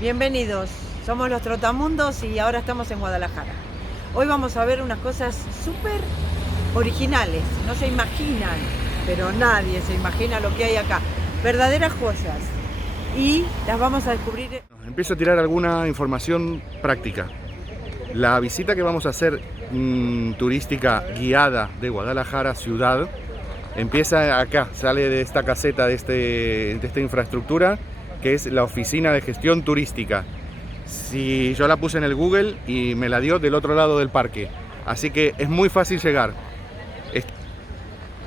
Bienvenidos, somos los Trotamundos y ahora estamos en Guadalajara. Hoy vamos a ver unas cosas súper originales, no se imaginan, pero nadie se imagina lo que hay acá. Verdaderas joyas y las vamos a descubrir. Empiezo a tirar alguna información práctica. La visita que vamos a hacer turística guiada de Guadalajara ciudad empieza acá, sale de esta caseta, de esta infraestructura que es la Oficina de Gestión Turística. Si yo la puse en el Google y me la dio del otro lado del parque, así que es muy fácil llegar.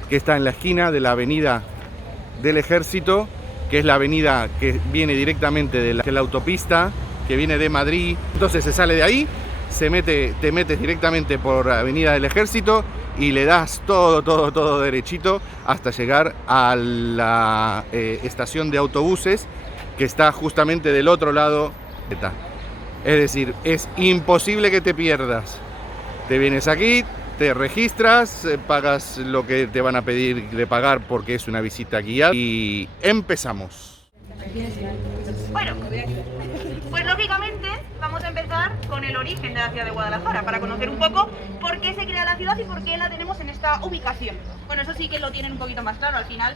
Que está en la esquina de la Avenida del Ejército, que es la avenida que viene directamente de la autopista que viene de Madrid. Entonces se sale de ahí, te metes directamente por Avenida del Ejército y le das todo derechito hasta llegar a la estación de autobuses que está justamente del otro lado. Es decir, es imposible que te pierdas. Te vienes aquí, te registras, pagas lo que te van a pedir de pagar porque es una visita guiada y empezamos. Bueno, pues lógicamente vamos a empezar con el origen de la ciudad de Guadalajara para conocer un poco por qué se crea la ciudad y por qué la tenemos en esta ubicación. Bueno, eso sí que lo tienen un poquito más claro. Al final,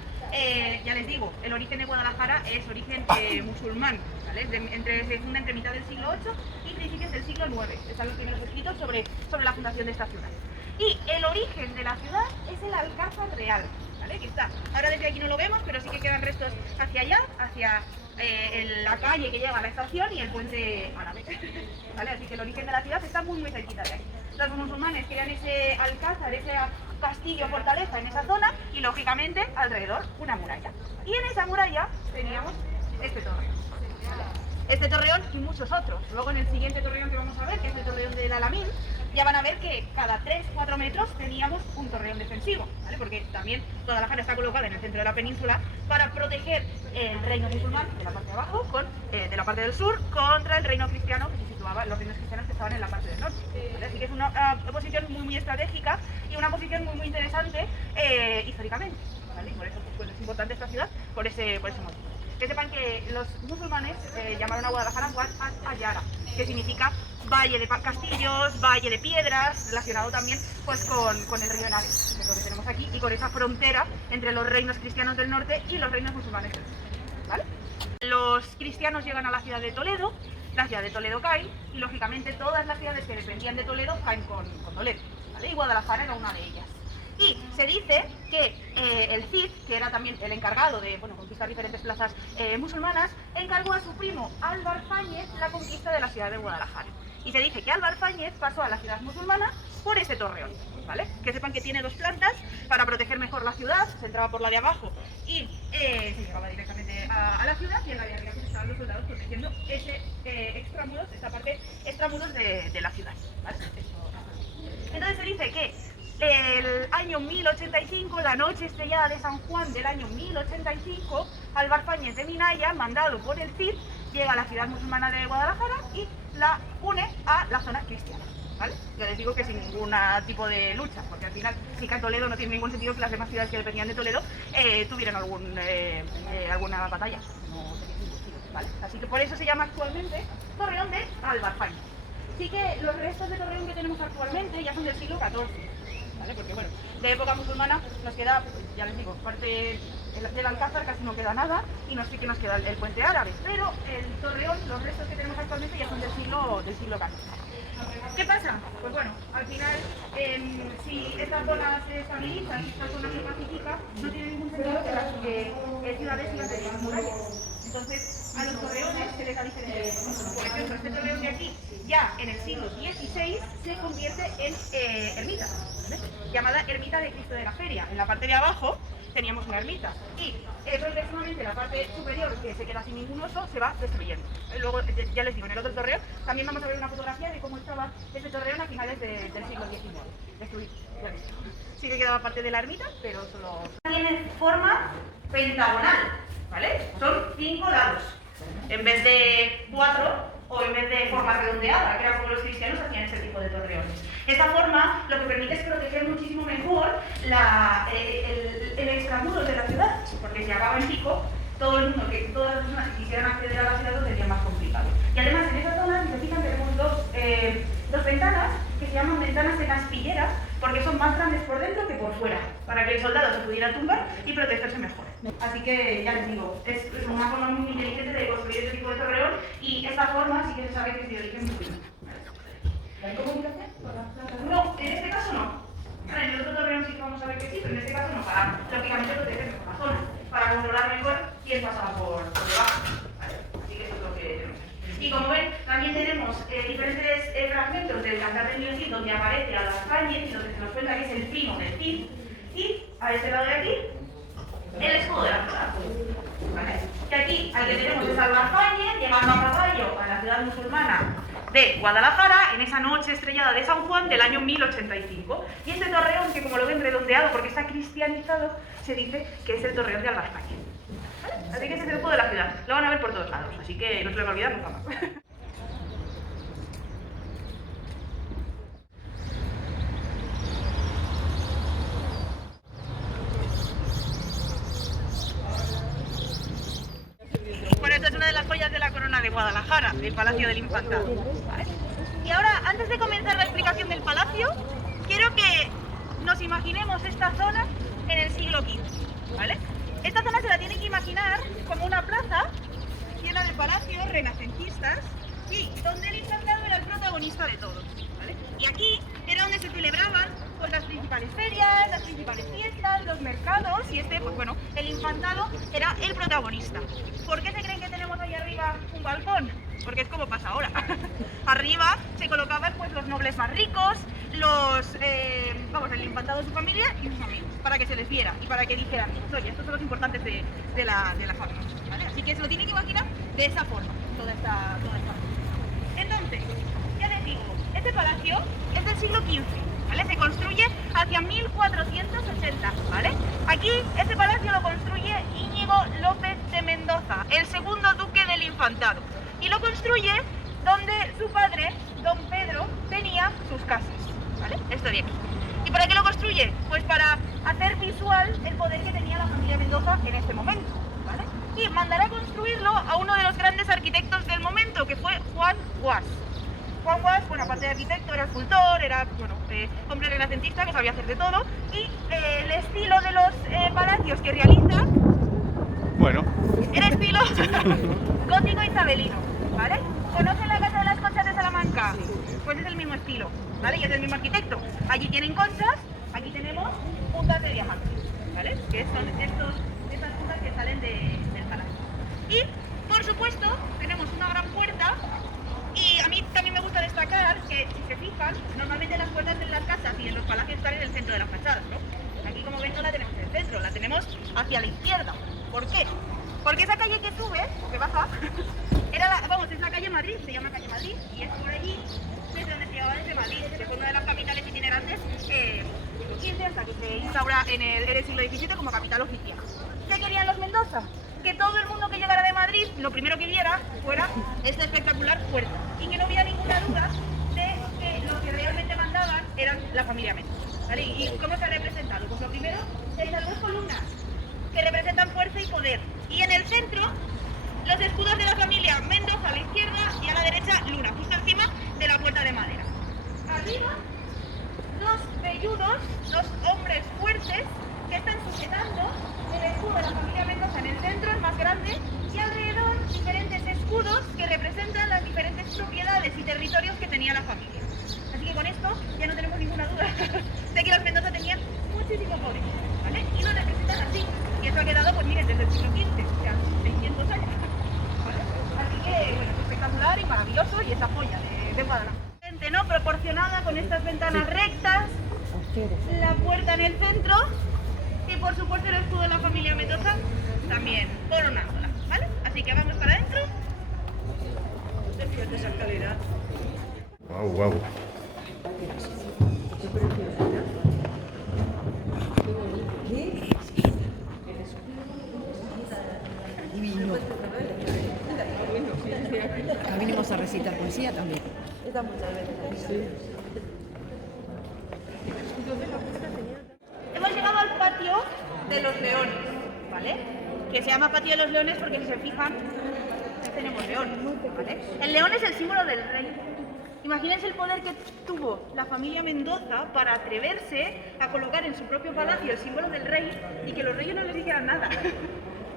ya les digo, el origen de Guadalajara es origen musulmán, ¿vale? Se funda entre mitad del siglo VIII y principios del siglo IX. Están los primeros escritos sobre la fundación de esta ciudad. Y el origen de la ciudad es el Alcázar Real, ¿vale? Que está, ahora desde aquí no lo vemos, pero sí que quedan restos hacia allá, hacia la calle que lleva a la estación y el puente árabe, ¿vale? Así que el origen de la ciudad está muy cerquita de aquí. Los musulmanes crean ese alcázar, ese castillo, fortaleza en esa zona y lógicamente alrededor una muralla. Y en esa muralla teníamos este torreón. Este torreón y muchos otros. Luego en el siguiente torreón que vamos a ver, que es el torreón del Alamín, ya van a ver que cada 3-4 metros teníamos un torreón defensivo, ¿vale? Porque también Guadalajara está colocada en el centro de la península para proteger el reino musulmán de la parte de abajo, de la parte del sur, contra el reino cristiano que se situaba, los reinos cristianos que estaban en la parte del norte, ¿vale? Así que es una posición muy estratégica y una posición muy interesante históricamente, ¿vale? Y por eso pues, es importante esta ciudad, por ese motivo. Que sepan que los musulmanes llamaron a Guadalajara Wad al-Ayara, que significa valle de castillos, valle de piedras, relacionado también pues con el río Henares, que es lo que tenemos aquí, y con esa frontera entre los reinos cristianos del norte y los reinos musulmanes del sur, ¿vale? Los cristianos llegan a la ciudad de Toledo, la ciudad de Toledo cae, y lógicamente todas las ciudades que dependían de Toledo caen con Toledo, ¿vale? Y Guadalajara era una de ellas. Y se dice que el Cid, que era también el encargado de conquistar diferentes plazas musulmanas, encargó a su primo Álvar Fáñez la conquista de la ciudad de Guadalajara. Y se dice que Álvar Fáñez pasó a la ciudad musulmana por ese torreón, ¿vale? Que sepan que tiene dos plantas para proteger mejor la ciudad, se entraba por la de abajo y se llegaba directamente a la ciudad, y en la de arriba pues estaban los soldados protegiendo ese extramuros, esta parte extramuros de la ciudad, ¿vale? Entonces se dice que el año 1085, la noche estrellada de San Juan del año 1085, Álvar Fáñez de Minaya, mandado por el Cid, llega a la ciudad musulmana de Guadalajara y la une a la zona cristiana, ¿vale? Ya les digo que sin ningún tipo de lucha, porque al final, si que Toledo no tiene ningún sentido que las demás ciudades que dependían de Toledo tuvieran alguna batalla, no tenía ningún sentido, ¿vale? Así que por eso se llama actualmente Torreón de Álvar Fáñez. Sí que los restos de torreón que tenemos actualmente ya son del siglo XIV. ¿Vale? Porque bueno, de época musulmana nos queda, pues, ya les digo, parte del Alcázar casi no queda nada y no sé qué nos queda el puente árabe, pero el torreón, los restos que tenemos actualmente ya son del siglo XIV. ¿Qué pasa? Pues bueno, al final, si esta zona se estabiliza, si esta zona se pacifica, no tiene ningún sentido que las ciudades sigan teniendo murallas. Entonces, a los torreones se les da diferente. Por ejemplo, este torreón de aquí, ya en el siglo XVI, se convierte en ermita, ¿vale? Llamada Ermita de Cristo de la Feria. En la parte de abajo teníamos una ermita y progresivamente la parte superior, que se queda sin ningún uso, se va destruyendo. Luego, ya les digo, en el otro torreón también vamos a ver una fotografía de cómo estaba este torreón a finales del siglo XIX. Destruido, ya ves. Sí que quedaba parte de la ermita, pero solo... Tiene forma pentagonal, ¿vale? Son 5 lados, en vez de 4 o en vez de forma redondeada, que era como los cristianos hacían ese tipo de torreones. Esta forma lo que permite es proteger muchísimo mejor el extramuros de la ciudad, porque si acaba en pico, todas las personas que quisieran acceder a la ciudad lo tendrían más complicado. porque son más grandes por dentro que por fuera, para que el soldado se pudiera tumbar y protegerse mejor. Así que ya les digo, es una forma muy inteligente de construir este tipo de torreón y esta forma sí que se sabe que es de origen musulmán. ¿Hay comunicación con las plantas? No, en este caso no. En el otro torreón sí que vamos a ver que sí, pero en este caso no, para lógicamente proteger mejor la zona, para controlar mejor quién pasa por debajo. ¿Vale? Así que eso es lo que tenemos. Y como ven, también tenemos diferentes fragmentos del Cantar del Mío Cid donde aparece Al-Arfáñez y donde se nos cuenta que es el primo del Cid. Y a este lado de aquí, el escudo de la ciudad. ¿Vale? Que aquí al que tenemos es Al-Arfáñez llegando a caballo a la ciudad musulmana de Guadalajara en esa noche estrellada de San Juan del año 1085. Y este torreón, que como lo ven redondeado porque está cristianizado, se dice que es el torreón de Al-Arfáñez. ¿Vale? Así que ese es el escudo de la ciudad. Lo van a ver por todos lados, así que no se lo van a olvidar nunca más. Bueno, esta es una de las joyas de la corona de Guadalajara, el Palacio del Infantado. ¿Vale? Y ahora, antes de comenzar la explicación del palacio, quiero que nos imaginemos esta zona en el siglo XV. ¿Vale? Esta zona se la tiene que imaginar como una plaza llena de palacios renacentistas y donde el infantado era el protagonista de todo. ¿Vale? Y aquí era donde se celebraban pues, las principales ferias, las principales fiestas, los mercados y pues bueno, el infantado era el protagonista. ¿Por qué se creen que tenemos ahí arriba un balcón? Porque es como pasa ahora. Arriba se colocaban pues los nobles más ricos, el infantado de su familia y sus amigos, para que se les viera y para que dijeran, oye, estos son los importantes de la familia. ¿Vale? Así que se lo tienen que imaginar de esa forma, toda esta Entonces, ya les digo, este palacio es del siglo XV, ¿vale? Se construye hacia 1480, ¿vale? Aquí, este palacio lo construye Íñigo López de Mendoza, el segundo duque del Infantado. Y lo construye donde su padre, don Pedro, tenía sus casas, ¿vale? Esto de aquí. ¿Y para qué lo construye? Pues para hacer visual el poder que tenía la familia Mendoza en este momento, ¿vale? Y mandará a construirlo a uno de los grandes arquitectos del momento, que fue Juan Guas. Juan Guas, bueno, aparte de arquitecto, era escultor, era, hombre renacentista que sabía hacer de todo. Y el estilo de los palacios que realiza... Bueno. Era estilo gótico isabelino, ¿vale? ¿Conocen la Casa de las Conchas de Salamanca? Pues es el mismo estilo, ¿vale? Y es el mismo arquitecto. Allí tienen conchas, aquí tenemos puntas de diamante, ¿vale? Que son estas puntas que salen del palacio. Y, por supuesto, tenemos una gran puerta. Y a mí también me gusta destacar que, si se fijan, normalmente las puertas de las casas y en los palacios están en el centro de las fachadas, ¿no? Aquí, como ven, no la tenemos en el centro, la tenemos hacia la izquierda. ¿Por qué? Porque esa calle que sube, o que baja, es la calle Madrid, se llama calle Madrid, y es por allí desde donde se llegaba desde Madrid, que fue una de las capitales itinerantes del siglo XV, hasta que se instaura en el siglo XVII como capital oficial. ¿Qué querían los Mendoza? Que todo el mundo que llegara de Madrid, lo primero que viera fuera esta espectacular puerta, y que no hubiera ninguna duda de que los que realmente mandaban eran la familia Mendoza. ¿Vale? ¿Y cómo se ha representado? Pues lo primero, esas dos columnas que representan fuerza y poder. Y en el centro, los escudos de la familia Mendoza a la izquierda y a la derecha Luna, justo encima de la puerta de madera. Arriba, dos velludos, dos hombres fuertes que están sujetando el escudo de la familia Mendoza en el centro, el más grande, y alrededor diferentes escudos que representan las diferentes propiedades y territorios que tenía la familia. Así que con esto ya no tenemos ninguna duda de que los Mendoza tenían muchísimo poder, ¿vale? Y lo representan así. Y eso ha quedado, pues miren, desde el siglo XV, o sea, 600 años. ¿Vale? Así que, bueno, es espectacular y maravilloso y esa joya de Guadalajara. ¿No? Proporcionada con estas ventanas rectas, la puerta en el centro y por supuesto el escudo de la familia Mendoza también coronándola, ¿vale? Así que vamos para adentro. Fíjate esa escalera. Guau, guau. Divino. Acá vinimos a recitar poesía también. Hemos llegado al patio de los leones, ¿vale? Que se llama patio de los leones porque si se fijan, tenemos león, ¿vale? El león es el símbolo del rey, Imagínense el poder que tuvo la familia Mendoza para atreverse a colocar en su propio palacio el símbolo del rey y que los reyes no les dijeran nada.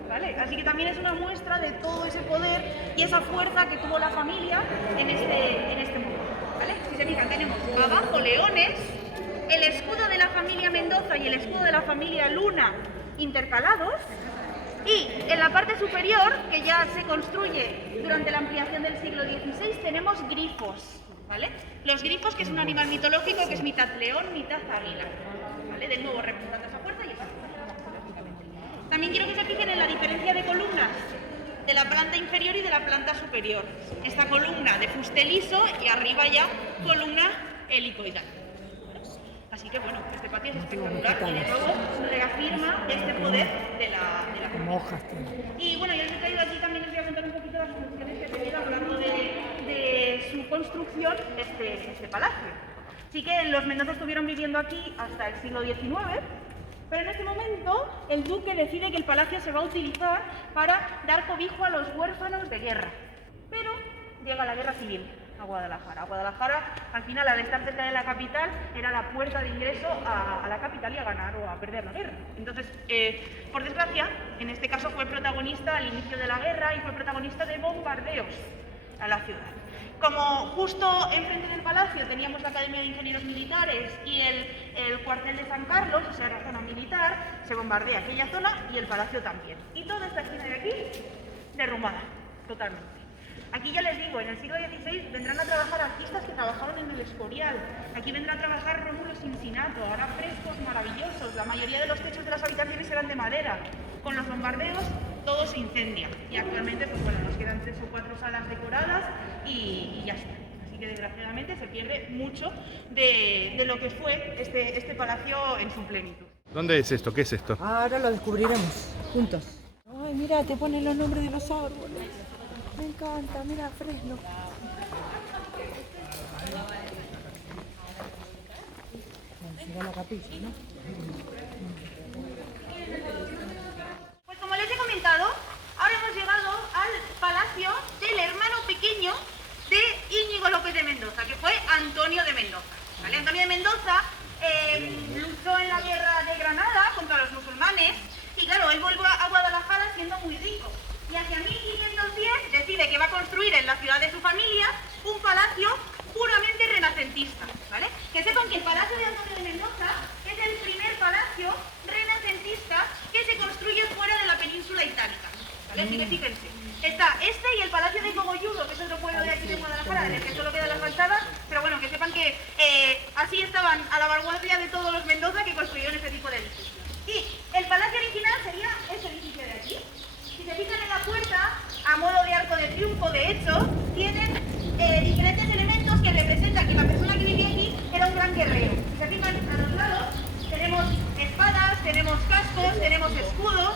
¿Vale? Así que también es una muestra de todo ese poder y esa fuerza que tuvo la familia en este mundo. ¿Vale? Si se fijan, tenemos abajo leones, el escudo de la familia Mendoza y el escudo de la familia Luna intercalados, y en la parte superior, que ya se construye durante la ampliación del siglo XVI, tenemos grifos. ¿Vale? Los grifos, que es un animal mitológico que es mitad león, mitad águila. ¿Vale? De nuevo representando esa fuerza y esa fuerza. También quiero que se fijen en la diferencia de columnas de la planta inferior y de la planta superior. Esta columna de fuste liso y arriba ya columna helicoidal. Así que bueno, este patio es espectacular y de nuevo reafirma este poder de la como hojas. Y bueno, ya que he traído aquí también les voy a contar un poquito las funciones que ha tenido hablando de su construcción este palacio. Sí que los Mendoza estuvieron viviendo aquí hasta el siglo XIX, pero en este momento el duque decide que el palacio se va a utilizar para dar cobijo a los huérfanos de guerra. Pero llega la guerra civil a Guadalajara. Guadalajara, al final, al estar cerca de la capital, era la puerta de ingreso a la capital y a ganar o a perder la guerra. Entonces, por desgracia, en este caso fue protagonista al inicio de la guerra y fue protagonista de bombardeos a la ciudad. Como justo enfrente del palacio teníamos la Academia de Ingenieros Militares y el cuartel de San Carlos, o sea, la zona militar, se bombardea aquella zona y el palacio también. Y toda esta esquina de aquí, derrumbada, totalmente. Aquí ya les digo, en el siglo XVI vendrán a trabajar artistas que trabajaron en el Escorial. Aquí vendrá a trabajar Rómulo Cincinato, ahora frescos maravillosos. La mayoría de los techos de las habitaciones eran de madera. Con los bombardeos todo se incendia. Y actualmente, pues bueno, nos quedan 3 o 4 salas decoradas y ya está. Así que desgraciadamente se pierde mucho de lo que fue este palacio en su plenitud. ¿Dónde es esto? ¿Qué es esto? Ahora lo descubriremos juntos. Ay, mira, te ponen los nombres de los árboles. Me encanta, mira, fresno. Será la capilla, ¿no? Pues como les he comentado, ahora hemos llegado al palacio del hermano pequeño de Íñigo López de Mendoza, que fue Antonio de Mendoza. ¿Vale? Antonio de Mendoza luchó en la guerra de Granada contra los musulmanes y claro, él vuelve a Guadalajara siendo muy rico. Y hacia 1510 decide que va a construir en la ciudad de su familia un palacio puramente renacentista, ¿vale? Que sepan que el Palacio de Antonio de Mendoza es el primer palacio renacentista que se construye fuera de la península itálica, ¿vale? Así que fíjense, está este y el Palacio de Cogolludo, que es otro pueblo de aquí de Guadalajara, en el que solo queda la fachada, pero bueno, que sepan que así estaban a la vanguardia de todos los Mendoza que construyeron este tipo de edificios. Y el palacio original sería este edificio de aquí. Si se fijan en la puerta, a modo de arco de triunfo, de hecho, tienen diferentes elementos que representan que la persona que vivía aquí era un gran guerrero. Si se fijan a los lados, tenemos espadas, tenemos cascos, tenemos escudos,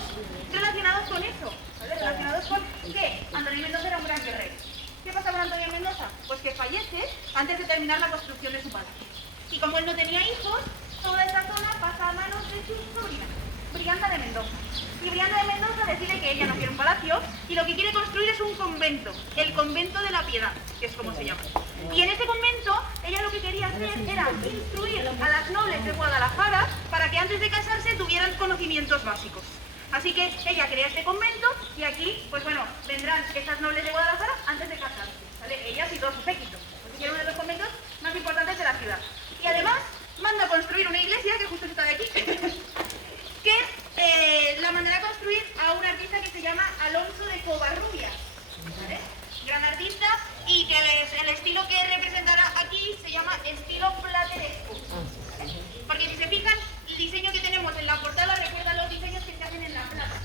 relacionados con eso, ¿vale? Relacionados con que Antonio Mendoza era un gran guerrero. ¿Qué pasa con Antonio Mendoza? Pues que fallece antes de terminar la construcción de su palacio. Y como él no tenía hijos, toda esta zona pasa a manos de su sobrina, Brianda de Mendoza. Y Brianda de Mendoza decide que ella no quiere un palacio y lo que quiere construir es un convento, el convento de la Piedad, que es como se llama. Y en ese convento, ella lo que quería hacer era instruir a las nobles de Guadalajara para que antes de casarse tuvieran conocimientos básicos. Así que ella crea este convento y aquí, pues bueno, vendrán estas nobles de Guadalajara antes de casarse, ¿vale? Ellas y todo su séquito. Así que era uno de los conventos más importantes de la ciudad. Y además, manda a construir una iglesia, que justo está de aquí, que la mandará a construir a un artista que se llama Alonso de Covarrubias, ¿vale? Gran artista, y que el estilo que representará aquí se llama estilo plateresco. Porque si se fijan, el diseño que tenemos en la portada recuerda a los diseños que se hacen en la plata.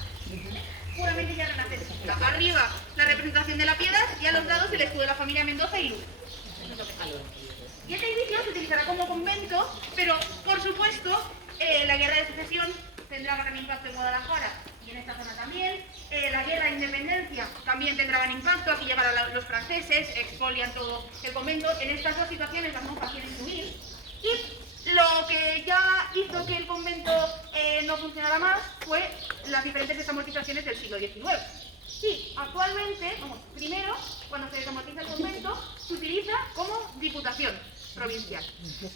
Puramente ya renacentista. Arriba la representación de la Piedad y a los lados el escudo de la familia Mendoza y Luz. Y este edificio se utilizará como convento, pero por supuesto la guerra de sucesión tendrá gran impacto en Guadalajara y en esta zona también. La guerra de independencia también tendrá gran impacto. Aquí llegarán los franceses, expolian todo el convento. En estas dos situaciones las monjas quieren huir. Y lo que ya hizo que el convento no funcionara más fue las diferentes desamortizaciones del siglo XIX. Sí, actualmente, primero, cuando se desamortiza el convento, se utiliza como Diputación Provincial.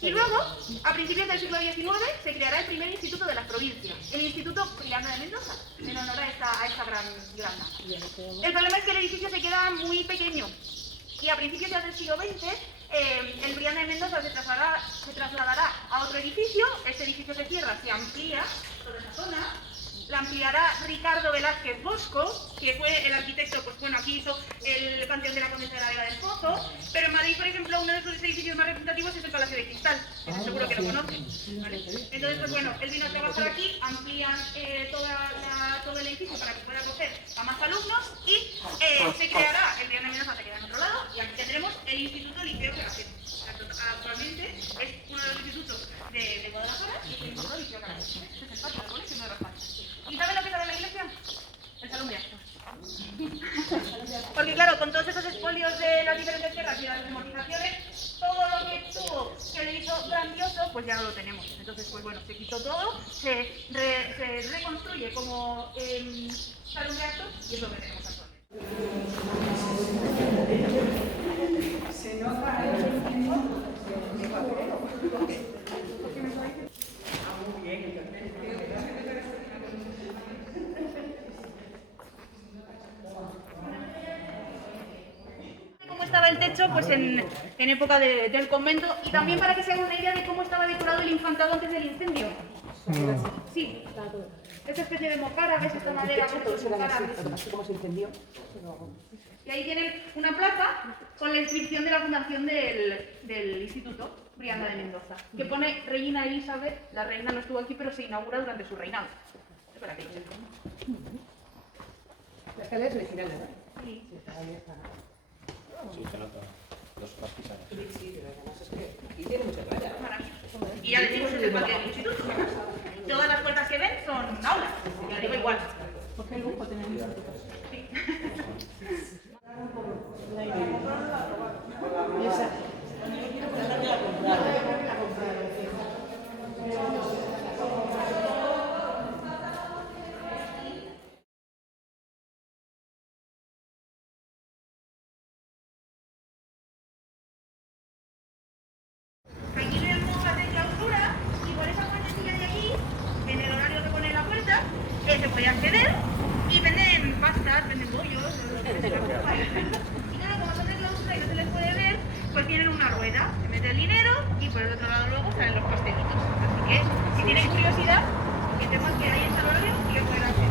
Y luego, a principios del siglo XIX, se creará el primer instituto de las provincias, el Instituto Friana de Mendoza, en honor a esta gran dama. El problema es que el edificio se queda muy pequeño y a principios ya del siglo XX el Friana de Mendoza se trasladará a otro edificio. Este edificio se cierra, se amplía toda esa zona. La ampliará Ricardo Velázquez Bosco, que fue el arquitecto, pues bueno, aquí hizo el Panteón de la Condesa de la Vega del Pozo, pero en Madrid, por ejemplo, uno de sus edificios más representativos es el Palacio de Cristal, que seguro que lo conocen, ¿vale? Entonces, pues bueno, él vino a trabajar aquí, amplían todo el edificio para que pueda acoger a más alumnos y se creará, el Friana de Mendoza se queda en otro lado, y aquí tendremos el Instituto Liceo Caracena. Actualmente es uno de los institutos de Guadalajara y el Instituto Liceo Caracena. Este es el patio del colegio de Rafael. ¿Y saben lo que estaba en la iglesia? El salón de actos. Porque claro, con todos esos espolios de las diferentes guerras y las amortizaciones, todo lo que tuvo que le hizo grandioso, pues ya no lo tenemos. Entonces, pues bueno, se quitó todo, se reconstruye como salón de actos y es lo que tenemos actualmente. Se nota el tiempo. Muy bien. Cómo estaba el techo pues en época del convento, y también para que se hagan una idea de cómo estaba decorado el infantado antes del incendio. Sí, esa especie de mocara, ves esta madera, cómo se incendió. Y ahí tienen una placa con la inscripción de la fundación del Instituto Friana de Mendoza, que pone Reina Elizabeth. La reina no estuvo aquí, pero se inaugura durante su reinado. Espera que la escalera es original, ¿verdad? sí. Sí, se nota los pastizales. Sí, pero además es que aquí tiene mucha playa. Maravilloso. Y ya decimos es el patio del instituto. Todas las puertas que ven son aulas. Ya digo igual. ¿Por qué lujo tener un instituto? Sí. Y esa. Aquí vemos la de clausura y por esa puertecilla de allí, en el horario que pone en la puerta, se puede acceder y venden pastas, venden bollos. Y nada, como son de clausura y no se les puede ver, pues tienen una rueda, se mete el dinero y por el otro lado luego salen los pastelitos. Así que si tienen curiosidad, que sepan que ahí está el horario y que pueden acceder.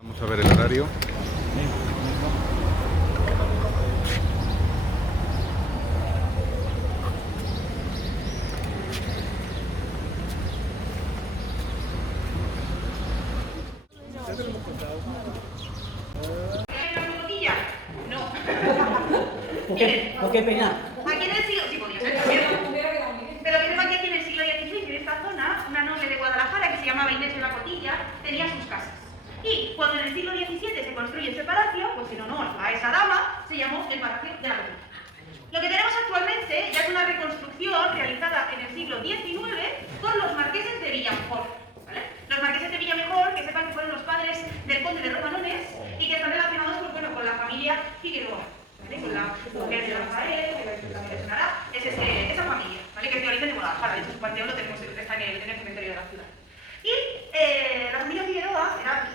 Vamos a ver el horario. No. Qué pena. Aquí en el siglo... Sí, podía ser también. Pero que sepan que aquí en el siglo XVI, en esta zona, una noble de Guadalajara que se llamaba Inés de la Cotilla tenía sus casas. Y cuando en el siglo XVII se construye ese palacio, pues en honor a esa dama, se llamó el Palacio de la Cotilla. Lo que tenemos actualmente ya es una reconstrucción realizada en el siglo XIX por los marqueses de Villamejor. ¿Vale? Los marqueses de Villamejor, que sepan que fueron los padres del conde de Romanones y que están relacionados pues, bueno, con la familia Figueroa. ¿Vale? Con la mujer de Rafael, que también sonará, es esa familia, ¿vale? Que es de origen de Guadalajara. De hecho, su panteón lo tenemos, está en el cementerio de la ciudad. Y la familia Figueroa era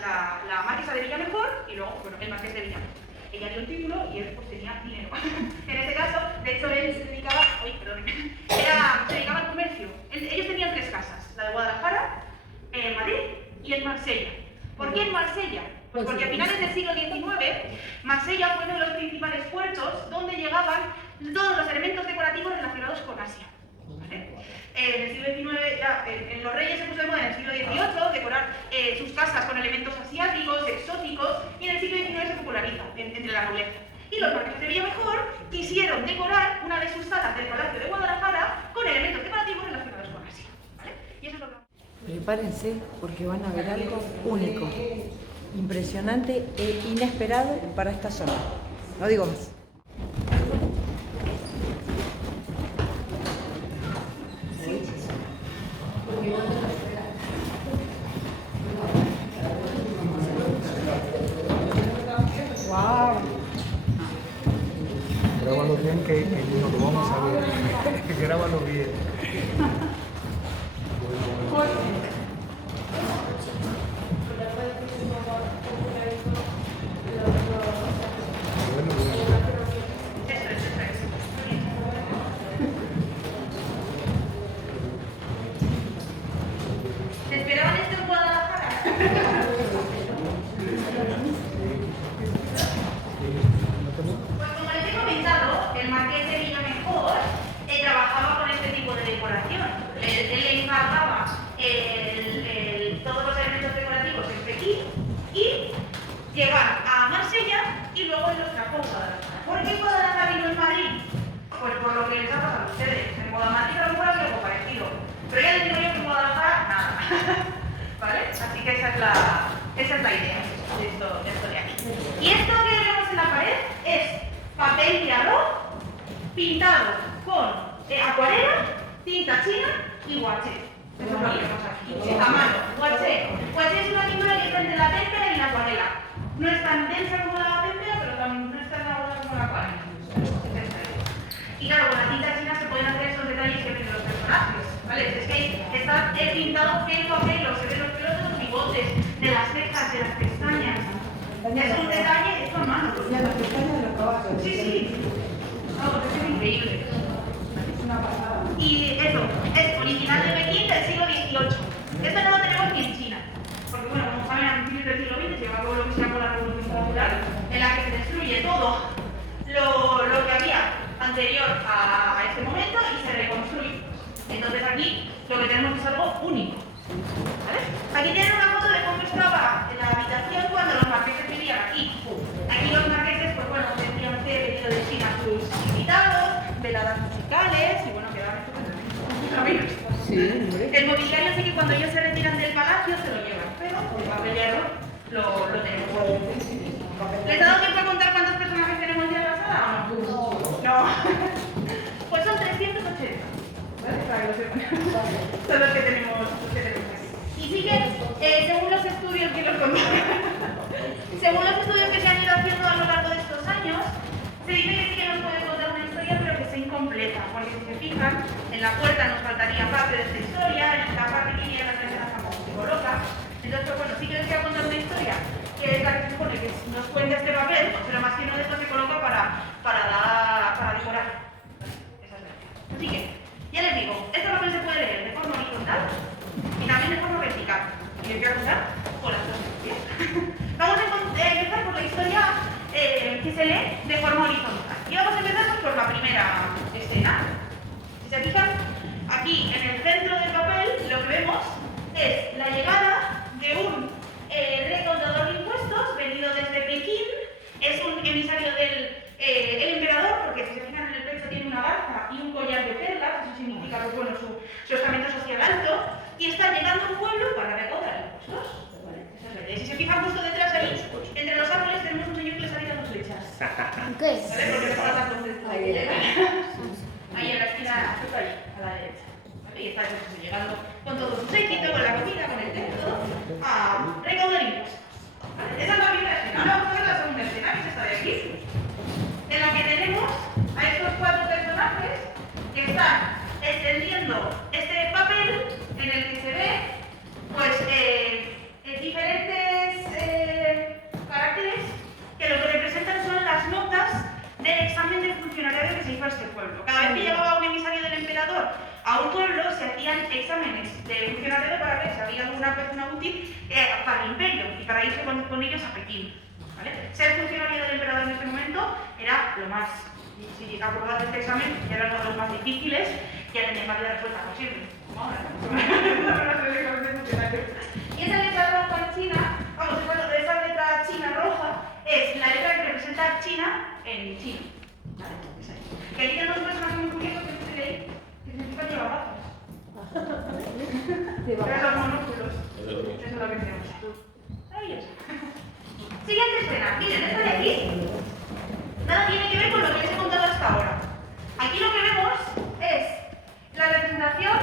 la marquesa de Villamejor y luego, bueno, el marqués de Villamejor. Ella dio un título y él pues tenía dinero. En este caso, de hecho, él se dedicaba, se dedicaba al comercio. Ellos tenían tres casas, la de Guadalajara, en Madrid y en Marsella. ¿Por qué en Marsella? Pues porque a finales del siglo XIX, Marsella fue uno de los principales puertos donde llegaban todos los elementos decorativos relacionados con Asia. ¿Vale? En el siglo XIX, en los reyes se puso de moda en el siglo XVIII decorar sus casas con elementos asiáticos, exóticos, y en el siglo XIX se populariza entre la nobleza. Y los marqueses de Villamejor quisieron decorar una de sus salas del Palacio de Guadalajara con elementos decorativos relacionados con Asia. ¿Vale? Y eso es lo que... Prepárense porque van a ver algo único, impresionante e inesperado para esta zona. No digo más. grábalo bien. ¿Se esperaban esto en Guadalajara? Pues como les he comentado, el marqués de Villamejor trabajaba con este tipo de decoración. Él le encargaba todos los elementos decorativos en Pekín y llegar a Marsella y luego los trajo a Guadalajara. ¿Por qué Guadalajara y no en Madrid? Pues por lo que les ha pasado a ustedes. En Guadalajara a lo mejor había algo parecido. Pero ya les digo yo que en Guadalajara, nada. ¿Vale? Así que esa es la idea de esto de aquí. Y esto que vemos en la pared es papel de arroz pintado con acuarela, tinta china y guaché. Eso es lo que vemos aquí, a mano. Guaché. Guaché es una pintura que está entre la témpera y la acuarela. No es tan densa como la témpera, pero no es tan aguda como la acuarela. Y claro, con la tinta china se pueden hacer esos detalles que ven los personajes, ¿vale? Es que está pintado pelo a pelo, se ven los pelos de los bigotes, de las cejas, de las pestañas. Es un detalle, esto a mano. Ya las pestañas de los caballos. Sí, sí. No, es increíble. Es una pasada. Y eso, es original de Pekín del siglo XVIII. Esto no lo tenemos ni en China. Porque bueno, como saben, a principios del siglo XX llegó todo lo que se llamó la Revolución Cultural, en la que se destruye todo lo que había anterior a este momento y se reconstruye. Entonces aquí lo que tenemos es algo único. ¿Vale? Aquí tienen una foto de cómo estaba la habitación cuando los marqueses vivían aquí. Aquí los marqueses, pues bueno, tendrían que venido de China a sus invitados, veladas musicales y bueno, quedaban estupendos. Sí, hombre. El mobiliario sí que cuando ellos se retiran del palacio se lo llevan, pero el papel de arroz lo tenemos. ¿Les ha dado tiempo a contar cuántos personajes tenemos ya en la sala o no? No. Pues son 380. ¿Vale? Para que lo sepan. Son los que tenemos aquí. Y sí que, según los estudios que los según los estudios que se han ido haciendo a lo largo de estos años, se dice que sí que nos puede contar una historia, pero que sea incompleta. Porque si se fijan, en la puerta nos faltaría parte de esta historia, en la parte que viene la tercera se coloca. Entonces, pues bueno, sí que les voy a contar una historia, que es la que se supone que nos cuenta este papel, pero más que no de esto se coloca para decorar. Esa es la idea. Así que, ya les digo, este papel se puede leer de forma horizontal y también de forma vertical. Y les voy a contar con las dos. ¿Bien? Vamos a empezar por la historia que se lee de forma horizontal. Y vamos a empezar pues, por la primera escena. Si se fijan, aquí en el centro del papel lo que vemos es la llegada de un recaudador de impuestos venido desde Pekín. Es un emisario del emperador, porque si se fijan en el pecho tiene una garza y un collar de perlas, eso significa pues, bueno, su estamento social alto, y está llegando a un pueblo para recaudar impuestos. ¿Vale? Esa es la idea. Si se fijan justo detrás ahí, entre los árboles tenemos un señor que les ha tirado flechas. ¿Qué? ¿Vale? Porque les pasa entonces ahí en la esquina, justo ahí, a la derecha. ¿Vale? Y está pues, llegando con todo su séquito, con la comida, con el té, todo, a recaudar impuestos. ¿Vale? Esa es la primera escena. Ahora vamos a ver la segunda escena, que es esta de aquí, en la que tenemos a estos cuatro personajes que están extendiendo este papel en el que se ve pues diferentes caracteres que lo que representan son las notas del examen de funcionariado que se hizo a este pueblo. Cada vez que llegaba un emisario del emperador a un pueblo se hacían exámenes de funcionariado para ver si había alguna persona útil para el imperio y para irse con ellos a Pekín. ¿Vale? Ser funcionario del emperador en este momento era lo más. Si aprobabas este examen, ya eran uno de los más difíciles, ya tenías la vida resuelta posible. Y esa letra roja en China, vamos, esa letra china roja es la letra que representa China en China. ¿Vale? Esa es. Que aquí tenemos un personaje muy curioso que se lee, que significa llevar gafas. Pero los monóculos. Eso es lo que tenemos. Maravilloso. Siguiente escena. Miren, esta de aquí nada tiene que ver con lo que les he contado hasta ahora. Aquí lo que vemos es la representación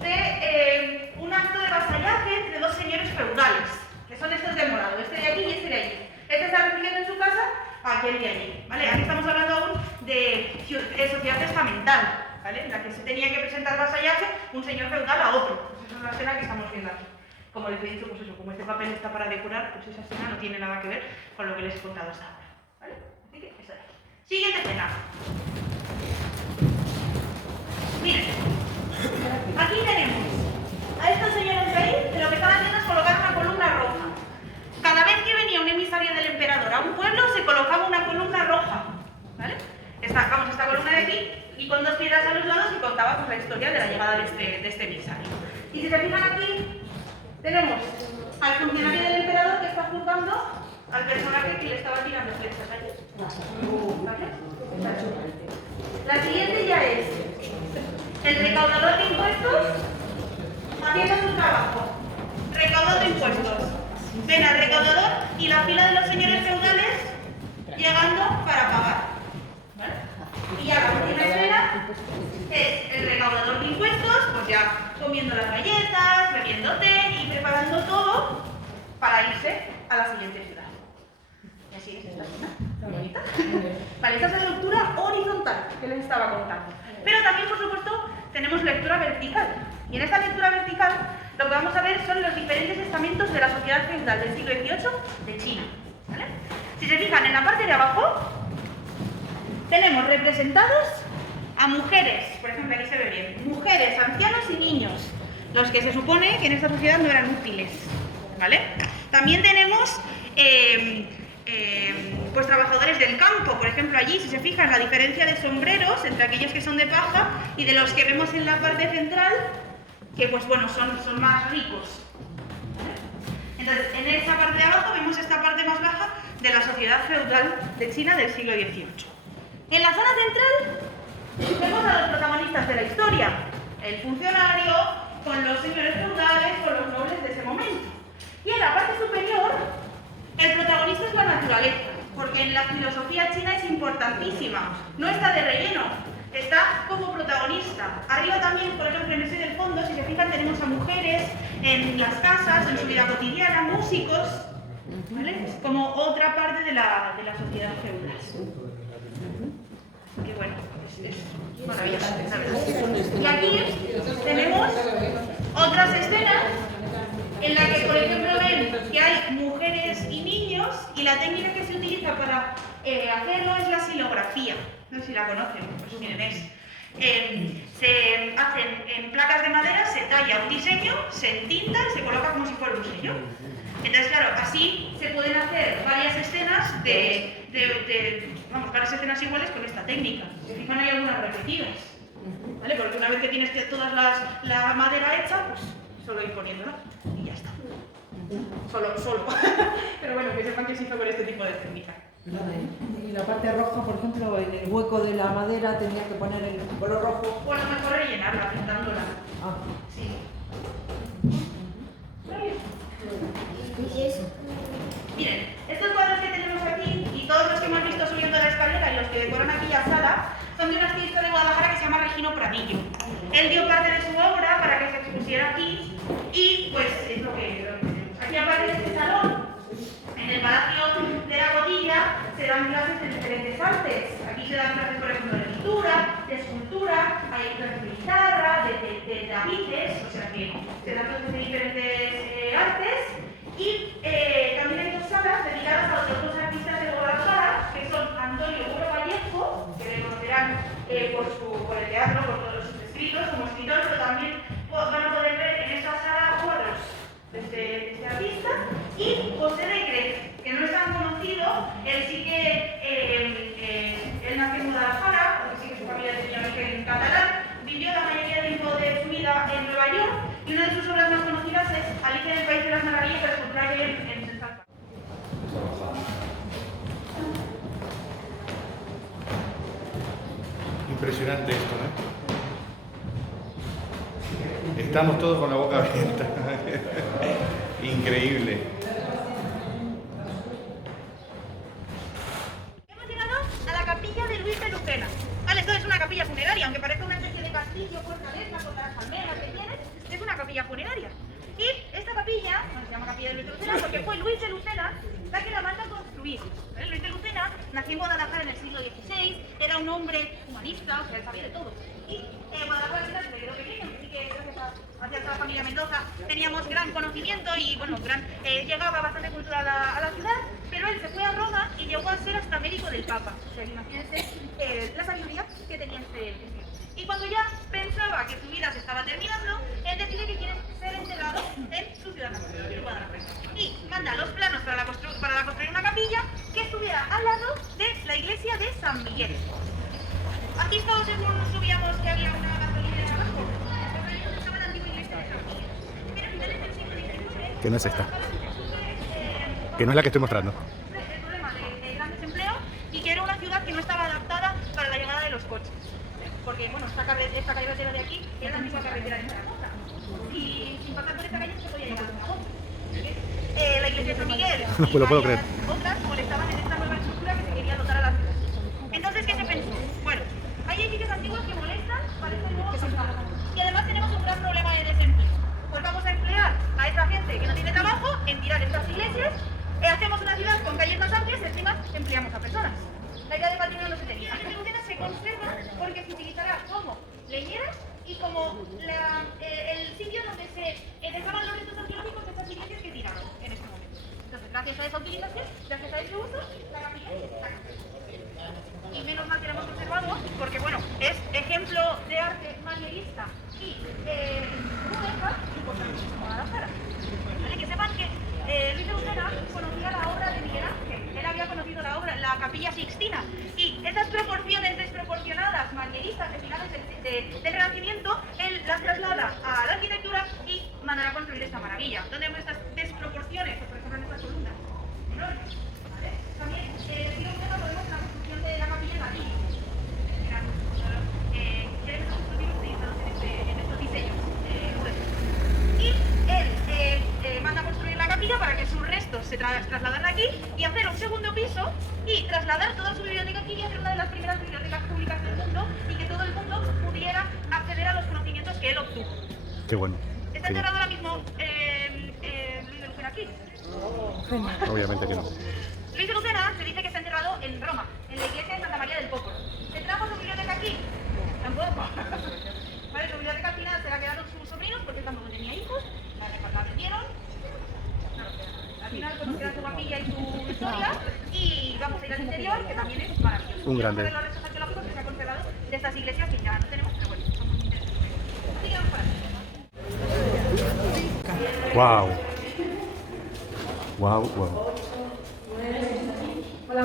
de un acto de vasallaje entre dos señores feudales, que son estos de morado, este de aquí y este de allí. Este está recibiendo en su casa a aquel de allí, ¿vale? Aquí estamos hablando aún de sociedad testamental, ¿vale? En la que se tenía otro. Pues esa es la escena que estamos viendo aquí. Como les he dicho, pues eso, como este papel está para decorar, pues esa escena no tiene nada que ver con lo que les he contado hasta ahora. ¿Vale? Así que esa es. Siguiente escena. Miren, aquí tenemos a estos señores de ahí, que lo que están haciendo es colocar una columna roja. Cada vez que venía un emisario del emperador a un pueblo, se colocaba una columna roja. ¿Vale? Esta columna de aquí, y con dos piedras a los lados se contaba pues, la historia de la llegada de este emisario. Y si se fijan aquí, tenemos al funcionario del emperador que está juzgando al personaje que le estaba tirando flechas allí. ¿Vale? La siguiente ya es el recaudador de impuestos haciendo su trabajo. Recaudando impuestos. Ven al recaudador y la fila de los señores feudales llegando para pagar. ¿Vale? Y ya la última escena es el recaudador de impuestos, pues ya comiendo las galletas, bebiendo té y preparando todo para irse a la siguiente ciudad. Y así es esta escena, tan bonita. Vale, esta es la estructura horizontal que les estaba contando. Pero también, por supuesto, tenemos lectura vertical. Y en esta lectura vertical lo que vamos a ver son los diferentes estamentos de la sociedad feudal del siglo XVIII de China. ¿Vale? Si se fijan en la parte de abajo, tenemos representados a mujeres, por ejemplo, aquí se ve bien, mujeres, ancianos y niños, los que se supone que en esta sociedad no eran útiles, ¿vale? También tenemos pues trabajadores del campo, por ejemplo, allí, si se fijan, la diferencia de sombreros entre aquellos que son de paja y de los que vemos en la parte central, que pues bueno, son más ricos. Entonces, en esta parte de abajo vemos esta parte más baja de la sociedad feudal de China del siglo XVIII. En la zona central vemos a los protagonistas de la historia, el funcionario, con los señores feudales, con los nobles de ese momento. Y en la parte superior, el protagonista es la naturaleza, porque en la filosofía china es importantísima, no está de relleno, está como protagonista. Arriba también, por ejemplo, en ese del fondo, si se fijan, tenemos a mujeres en las casas, en su vida cotidiana, músicos, ¿vale? Es como otra parte de la sociedad feudal. Que bueno, es maravilloso, la verdad. Y aquí tenemos otras escenas en las que, por ejemplo, ven que hay mujeres y niños y la técnica que se utiliza para hacerlo es la silografía. No sé si la conocen, pues miren, se hacen en placas de madera, se talla un diseño, se entinta y se coloca como si fuera un sello. Entonces, claro, así se pueden hacer varias escenas varias escenas iguales con esta técnica. Si fijan, hay algunas repetidas, ¿vale? Porque una vez que tienes toda la madera hecha, pues solo ir poniéndola y ya está. Solo. Pero bueno, que sepan que se hizo con este tipo de técnica. Y la parte roja, por ejemplo, en el hueco de la madera tenía que poner el color rojo. O a lo mejor rellenarla, pintándola. Ah. Sí. Miren, estos cuadros que tenemos aquí y todos los que hemos visto subiendo la escalera y los que decoran aquí la sala son de un artista de Guadalajara que se llama Regino Pradillo. Él dio parte de su obra para que se expusiera aquí y pues es lo que tenemos. Aquí aparte de este salón, en el Palacio de la Godilla, se dan clases de diferentes artes. Aquí se dan clases, por ejemplo, de pintura, de escultura, hay clases de guitarra, de tapices, o sea que se dan clases de diferentes artes. Y también hay dos salas dedicadas a otros dos artistas de Guadalajara, que son Antonio Burro Vallejo, que le conocerán por el teatro, por todos sus escritos como escritor, pero también van a poder ver en esta sala cuadros de este artista, y José de Grez, que no es tan conocido. Él sí que él nació en Guadalajara, porque sí que su familia tenía origen catalán, vivió la mayoría del tiempo de su vida en Nueva York, y una de sus obras más conocidas es Alicia en el País de las Maravillas, la escultura que hay en Central Park. Impresionante esto, ¿no? Estamos todos con la boca abierta. Increíble. Hemos llegado a la capilla de Luis de Lucena. Vale, esto es una capilla funeraria, aunque parezca una especie de castillo fortaleza con las almenas que tiene, es una capilla funeraria. Y esta capilla, bueno, se llama capilla de Luis de Lucena porque fue Luis de Lucena la que la manda a construir. ¿Vale? Luis de Lucena nació en Guadalajara en el siglo XVI, era un hombre humanista, o sea, él sabía de todo. Y Guadalajara se le quedó pequeño, así que que gracias a la familia Mendoza teníamos gran conocimiento y bueno, llegaba bastante cultura a la ciudad, pero él se fue a Roma y llegó a ser hasta médico del Papa. O sea, imagínense la sabiduría que tenía este tío. Y cuando ya pensaba que su vida se estaba terminando, él decide que quiere ser enterrado en su ciudad natal, en Guadalajara. Y manda los planos para construir una capilla que estuviera al lado de la iglesia de San Miguel. Aquí estaba según subíamos que había una gasolinera abajo. Pues ahí donde estaba la antigua iglesia de San Miguel. Pero a finales del siglo XIX... Que no es esta. Que no es la que estoy mostrando. El problema de gran desempleo y que era una ciudad que no estaba adaptada para la llegada de los coches. Porque, bueno, esta carretera de aquí era la antigua carretera de Zaragoza. Y sin pasar por esta calle se podía llegar a Zaragoza. La iglesia de San Miguel Pues lo puedo creer. otras molestaban en esta nueva estructura que se quería dotar a la ciudad. Entonces, ¿qué se pensó? Bueno, hay edificios antiguos que molestan para este nuevo traslado. Y además tenemos un gran problema de desempleo. Pues vamos a emplear a esta gente que no tiene trabajo en tirar estas iglesias. Hacemos una ciudad con calles más amplias y encima empleamos a personas. La idea de patrimonio no se tenía. Esta ilusión se conserva porque se utilizará como leñeras y como el sitio donde se dejaban los restos arqueológicos de estas iglesias que tiraron en este momento. Entonces, gracias a esa utilización, gracias a ese uso, la capilla está. Y menos mal que lo hemos conservado porque, bueno, es ejemplo de arte manierista y mudéjar importantísimo en Guadalajara. ¿Vale? Que sepan que Luis de Lucena conocía la obra de Miguel Ángel. Él había conocido la Capilla Sixtina. Y esas proporciones desproporcionadas manieristas de finales del Renacimiento, él las traslada a la arquitectura y mandará a construir esta maravilla. Donde vemos estas desproporciones, por ejemplo, en estas columnas enormes. ¿Vale? También Luis de Lucena lo vemos en la construcción de la Capilla en Madrid. Elementos constructivos utilizados en estos diseños. Y él manda a construir la capilla para que sus restos se trasladan aquí y hacer un segundo piso y trasladar toda su biblioteca aquí y hacer una de las primeras bibliotecas públicas del mundo y que todo el mundo pudiera acceder a los conocimientos que él obtuvo. Qué bueno. ¿Está enterrado ahora mismo Luis de Lucena aquí? Obviamente que no. Luis de Lucena se dice que está enterrado en Roma, en la iglesia de Santa María del Popolo. ¿Se trajo su biblioteca aquí? Tampoco. Vale, su biblioteca al final se la quedaron sus sobrinos porque él tampoco tenía hijos, la vendieron. Al final conocieron su capilla y su historia y vamos a ir al interior, que también es maravilloso. Un grande. Uno de los restos arqueológicos que se ha conservado de estas iglesias que ya no tenemos, pero bueno, son muy interesantes. Así que vamos para allá. Wow. Wow, wow. La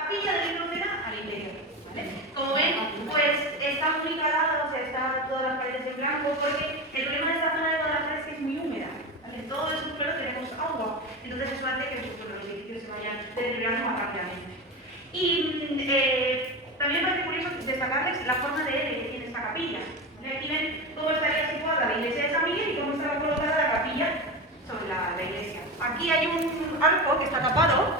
capilla de Luis de Lucena a la iglesia, ¿vale? Como ven, pues está muy calada, o sea, está todas las paredes en blanco, porque el problema de esta zona de Guadalajara es que es muy húmeda, ¿vale? En todos esos pueblos tenemos agua, entonces eso hace que los edificios se vayan deteriorando más rápidamente. Y también me parece curioso destacarles la forma de que tiene esta capilla. Aquí ven cómo estaría situada la iglesia de San Miguel y cómo está colocada la capilla sobre la iglesia. Aquí hay un arco que está tapado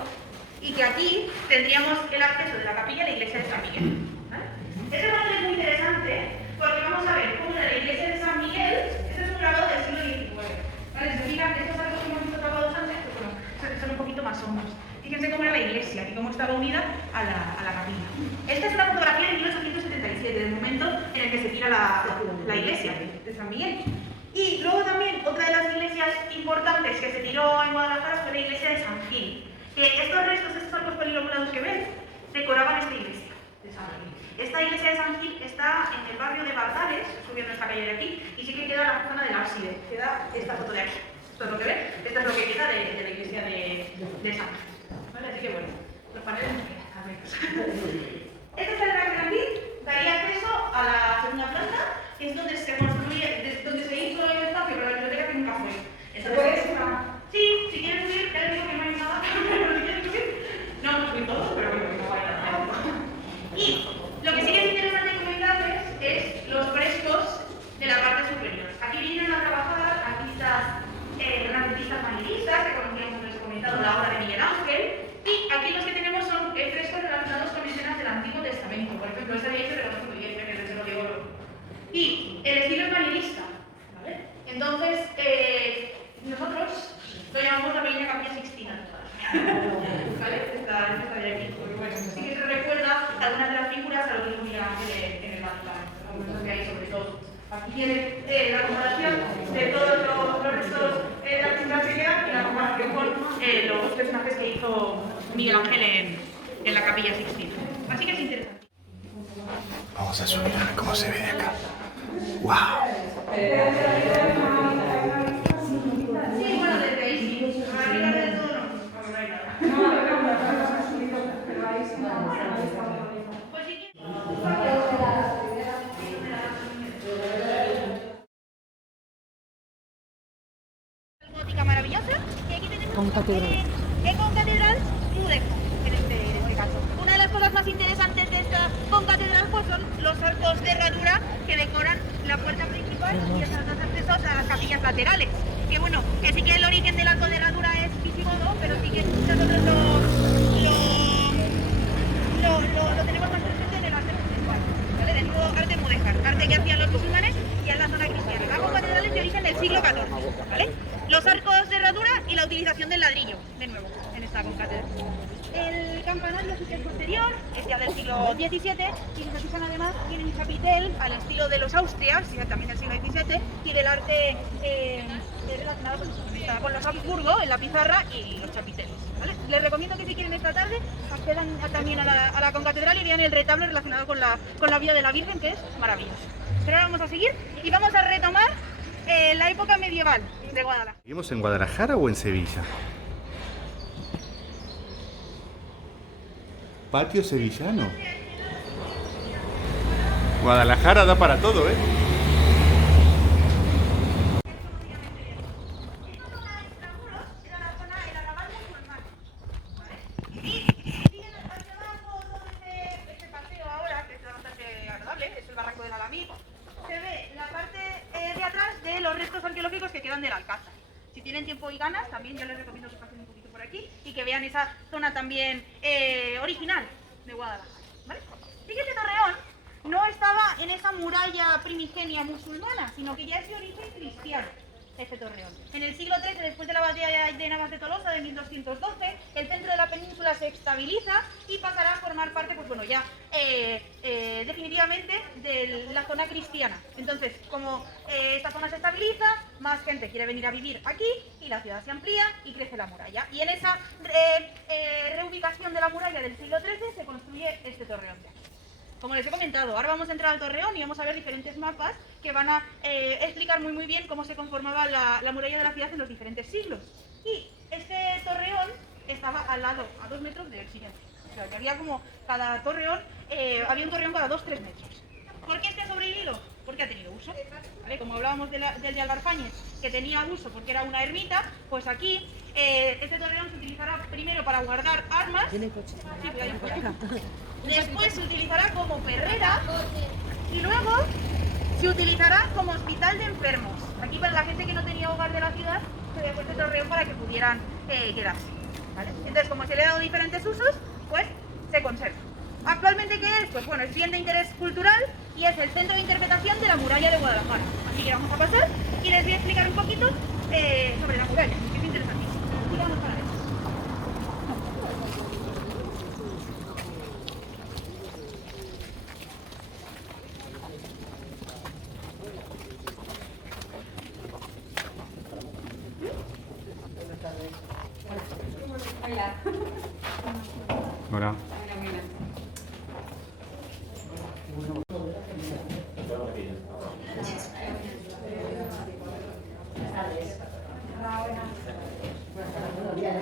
y que aquí tendríamos el acceso de la capilla a la iglesia de San Miguel. ¿Vale? Este modelo es muy interesante porque vamos a ver cómo de la iglesia de San Miguel, este es un grabado del siglo XIX. ¿Vale? Se fijan, estos arcos que hemos visto tapados antes, pues bueno, son un poquito más hondos. Fíjense cómo era la iglesia y cómo estaba unida a la capilla. Esta es una fotografía de 1877, del momento en el que se tira la iglesia de San Miguel. Y luego también otra de las iglesias importantes que se tiró en Guadalajara fue la iglesia de San Gil. Que estos restos, estos arcos polilobulados que ven, decoraban esta iglesia de San Gil. Esta iglesia de San Gil está en el barrio de Bardales, subiendo esta calle de aquí, y sí que queda la zona del ábside, queda esta foto de aquí. Esto es lo que ven, esto es lo que queda de la iglesia de San Gil. ¿Vale? Así que bueno, los paneles no quedan, al menos. Esta escalera grandín daría acceso a la segunda planta, que es donde se construye, donde se hizo el espacio para la biblioteca que nunca fue. Entonces, sí, si quieres subir, ya les digo que no hay nada, pero si quieres subir, no hemos subido todos, pero bueno, no hay nada. Y lo que sí que es interesante comentarles es los frescos de la parte superior. Aquí vienen a trabajar artistas renacentistas manieristas, que conocíamos, como les he comentado, la obra de Miguel Ángel. Y aquí los que tenemos son frescos relacionados con escenas del Antiguo Testamento. Por ejemplo, este de ahí se reconoce muy bien, que es el Cerro de Oro. Y el estilo es manierista, ¿vale? Entonces, nosotros lo llamamos la pequeña Capilla Sixtina. ¿Vale? Esta de aquí. Porque bueno, sí que se recuerda algunas de las figuras a lo que es Miguel Ángel en el tiene la comparación de todos los restos de la pintura que quedan y la comparación con los personajes que hizo Miguel Ángel en la Capilla Sixtina. Así que es interesante. Vamos a subir a ver cómo se ve de acá. ¡Wow! Sí, bueno, desde ahí sí. Arriba de todo no hay nada. Pues si quieres... gótica maravillosa que aquí tenemos en concatedral Mudéjar en este caso. Una de las cosas más interesantes de esta concatedral pues son los arcos de herradura que decoran la puerta principal y esos dos accesos a las capillas laterales. Que bueno, que sí que el origen del arco de herradura es visigodo, pero sí que nosotros lo tenemos más presente en el arte musulmán, ¿vale? De nuevo arte mudéjar, arte que hacían los musulmanes y en la zona cristiana. La concatedral es de origen del siglo XIV, ¿vale? Los arcos de herradura y la utilización del ladrillo, de nuevo, en esta concatedral. El campanario sí que es posterior, es ya del siglo XVII, y si se fijan además tiene un chapitel al estilo de los Austrias, también del siglo XVII, y del arte relacionado con los Habsburgo en la pizarra y los chapiteles, ¿vale? Les recomiendo que si quieren esta tarde accedan también a la concatedral y vean el retablo relacionado con la vida de la Virgen, que es maravilloso. Pero ahora vamos a seguir y vamos a retomar la época medieval de Guadalajara. ¿Seguimos en Guadalajara o en Sevilla? Patio sevillano. Guadalajara da para todo, ¿eh? Arqueológicos que quedan del Alcázar. Si tienen tiempo y ganas, también yo les recomiendo que pasen un poquito por aquí y que vean esa zona también original de Guadalajara, ¿vale? Sí que este torreón no estaba en esa muralla primigenia musulmana, sino que ya es de origen cristiano. Este torreón. En el siglo XIII, después de la batalla de Navas de Tolosa de 1212, el centro de la península se estabiliza y pasará a formar parte, pues bueno, ya definitivamente de la zona cristiana. Entonces, como esta zona se estabiliza, más gente quiere venir a vivir aquí y la ciudad se amplía y crece la muralla. Y en esa reubicación de la muralla del siglo XIII se construye este torreón de aquí. Como les he comentado, ahora vamos a entrar al torreón y vamos a ver diferentes mapas que van a explicar muy bien cómo se conformaba la muralla de la ciudad en los diferentes siglos. Y este torreón estaba al lado, a 2 metros del siguiente. O sea, que había como cada torreón, había un torreón cada 2-3 metros. ¿Por qué este sobre el hilo? Porque ha tenido uso. ¿Vale? Como hablábamos del de Albarfáñez, que tenía uso porque era una ermita, pues aquí este torreón se utilizará primero para guardar armas. Sí, pero hay un coche. Después se utilizará como perrera y luego se utilizará como hospital de enfermos. Aquí para la gente que no tenía hogar de la ciudad se había puesto el torreón para que pudieran quedarse, ¿vale? Entonces, como se le ha dado diferentes usos, pues se conserva. Actualmente, ¿qué es? Pues bueno, es bien de interés cultural y es el centro de interpretación de la muralla de Guadalajara. Así que vamos a pasar y les voy a explicar un poquito sobre la muralla, que es interesantísimo. Y vamos para ver. Hola.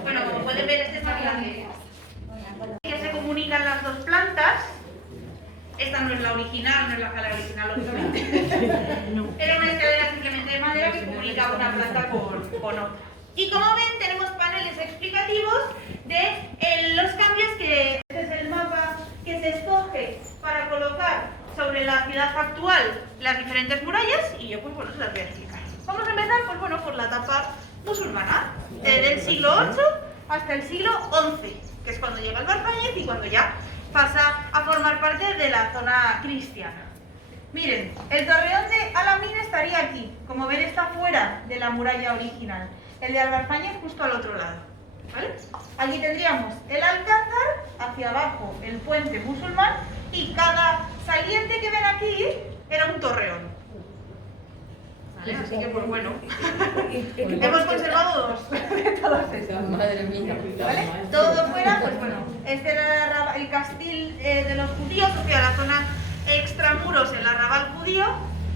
Bueno, como pueden ver, este es la que se comunican las dos plantas. Esta no es la original, no es la escalera original, lógicamente. Era una escalera simplemente de madera que comunicaba una planta con otra. Y como ven, tenemos paneles explicativos de los cambios que... Este es el mapa que se escoge para colocar sobre la ciudad actual las diferentes murallas y yo pues bueno, se las voy a explicar. Vamos a empezar pues bueno, por la etapa musulmana, del siglo VIII hasta el siglo XI, que es cuando llega Albarfáñez y cuando ya pasa a formar parte de la zona cristiana. Miren, el torreón de Alamín estaría aquí, como ven está fuera de la muralla original. El de Albarfáñez justo al otro lado, ¿vale? Aquí tendríamos el alcázar, hacia abajo el puente musulmán y cada saliente que ven aquí era un torreón. ¿vale? Así que pues bueno, hemos conservado dos. Todas estas. Madre mía. ¿Vale? Todo fuera, pues bueno, este era el castil de los judíos, o sea, la zona extramuros, el arrabal judío,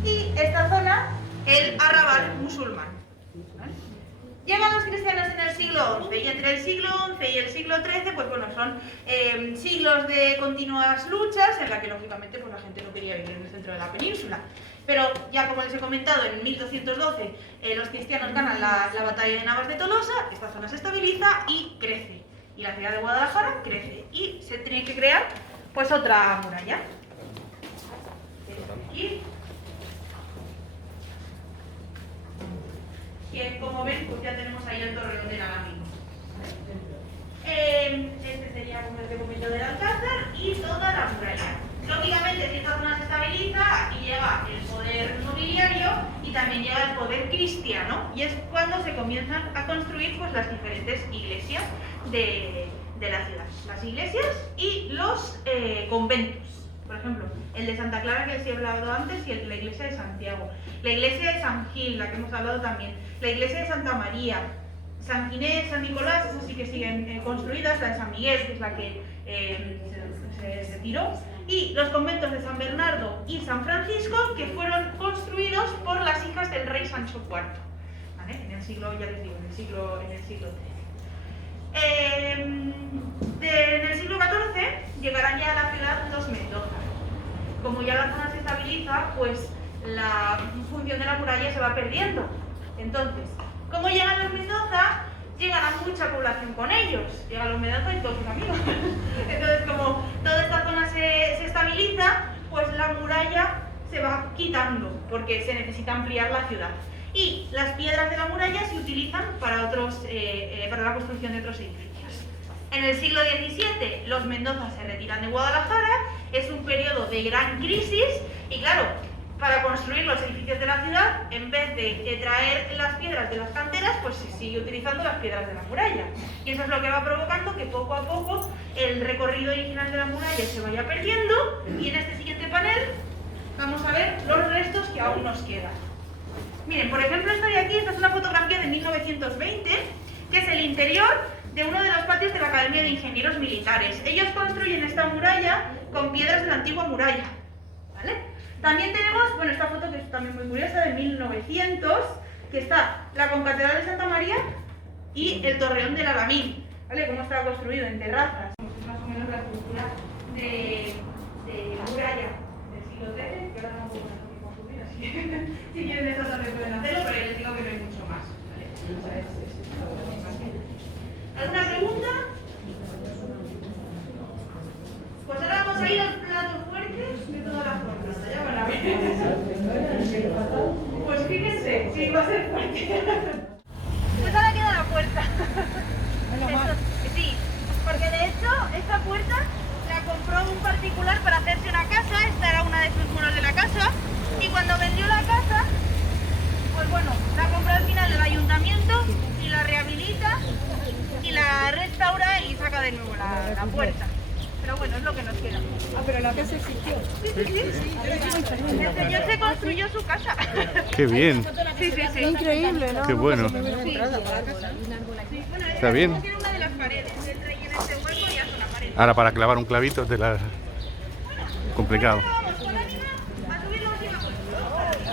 y esta zona, el arrabal musulmán. ¿Vale? Llegan los cristianos en el siglo XI, y entre el siglo XI y el siglo XIII, pues bueno, son siglos de continuas luchas, en la que lógicamente pues la gente no quería vivir en el centro de la península. Pero ya como les he comentado, en 1212 los cristianos ganan la batalla de Navas de Tolosa, esta zona se estabiliza y crece. Y la ciudad de Guadalajara crece. Y se tiene que crear pues otra muralla. Aquí. Y como ven, pues ya tenemos ahí el torreón del Alamino. Este sería, como les he comentado, del Alcázar y toda la muralla. Lógicamente, si esta zona se estabiliza, aquí llega el poder nobiliario y también llega el poder cristiano, y es cuando se comienzan a construir pues, las diferentes iglesias de la ciudad. Las iglesias y los conventos. Por ejemplo, el de Santa Clara, que les he hablado antes, y la iglesia de Santiago. La iglesia de San Gil, la que hemos hablado también. La iglesia de Santa María. San Ginés, San Nicolás, esas sí que siguen construidas. La de San Miguel, que es la que se tiró. Y los conventos de San Bernardo y San Francisco, que fueron construidos por las hijas del rey Sancho IV, ¿vale? En el siglo, ya les digo, en el siglo XIII. En el siglo XIV llegarán ya a la ciudad los Mendoza. Como ya la zona se estabiliza, pues la función de la muralla se va perdiendo. Entonces, como llegan los Mendoza, llegará mucha población con ellos. Llegan los Mendoza y todos sus amigos. Entonces, como toda esta zona se estabiliza, pues la muralla se va quitando, porque se necesita ampliar la ciudad. Y las piedras de la muralla se utilizan para la construcción de otros edificios. En el siglo XVII, los Mendoza se retiran de Guadalajara, es un periodo de gran crisis, y claro, para construir los edificios de la ciudad, en vez de traer las piedras de las canteras, pues se sigue utilizando las piedras de la muralla. Y eso es lo que va provocando que poco a poco el recorrido original de la muralla se vaya perdiendo, y en este siguiente panel vamos a ver los restos que aún nos quedan. Miren, por ejemplo, esta de aquí, esta es una fotografía de 1920, que es el interior de uno de los patios de la Academia de Ingenieros Militares. Ellos construyen esta muralla con piedras de la antigua muralla, ¿vale? También tenemos, bueno, esta foto que es también muy curiosa, de 1900, que está la concatedral de Santa María y el torreón del Alamín, ¿vale? Cómo está construido en terrazas. Es más o menos la estructura de la muralla del siglo XIII, que ahora no puedo construir, así que si quieren eso también pueden hacerlo, pero ya les digo que no hay mucho más, ¿vale? ¿Alguna pregunta? Pues ahora vamos a ir al plato fuerte de toda la jornada, ya van a ver. Pues fíjense, sí, va a ser fuerte. Pues ahora queda la puerta. Sí, porque de hecho esta puerta la compró un particular para hacerse una casa, esta era una de sus muros de la casa, y cuando vendió la casa, pues bueno, la compró al final el ayuntamiento y la rehabilita y la restaura y saca de nuevo la puerta. Pero bueno, es lo que nos queda. Ah, pero la casa existió. Sí. El señor se construyó su casa. Qué bien, Sí. Increíble, ¿no? qué bueno. Sí. Bueno, Está bien. tiene una de las paredes. Entra ahí en este hueco y hace una pared. Ahora para clavar un clavito te la... complicado. Vamos con la niña a subir la última puerta.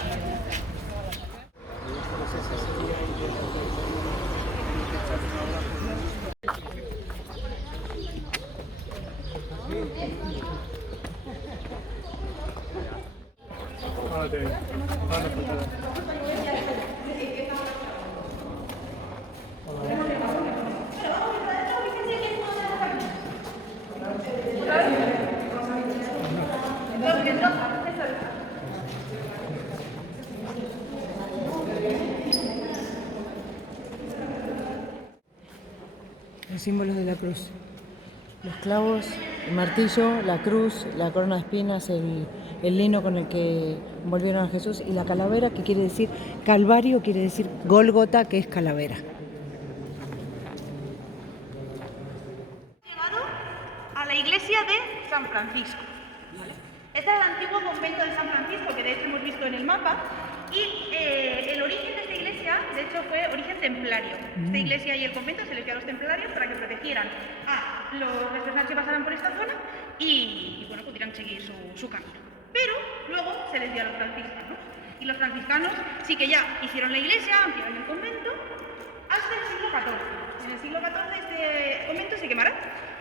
Los símbolos de la cruz. Los clavos, el martillo, la cruz, la corona de espinas, el lino con el que envolvieron a Jesús, y la calavera, que quiere decir Calvario, quiere decir Gólgota, que es calavera. Llegado a la iglesia de San Francisco. Este es el antiguo convento de San Francisco, que de hecho hemos visto en el mapa, y El origen de esta iglesia, de hecho, fue origen templario. Esta iglesia y el convento se les dio a los templarios para que protegieran a los personas que pasaran por esta zona y bueno, pudieran seguir su camino. Pero luego se les dio a los franciscanos. Y los franciscanos sí que ya hicieron la iglesia, ampliaron el convento, hasta el siglo XIV. En el siglo XIV este convento se quemará.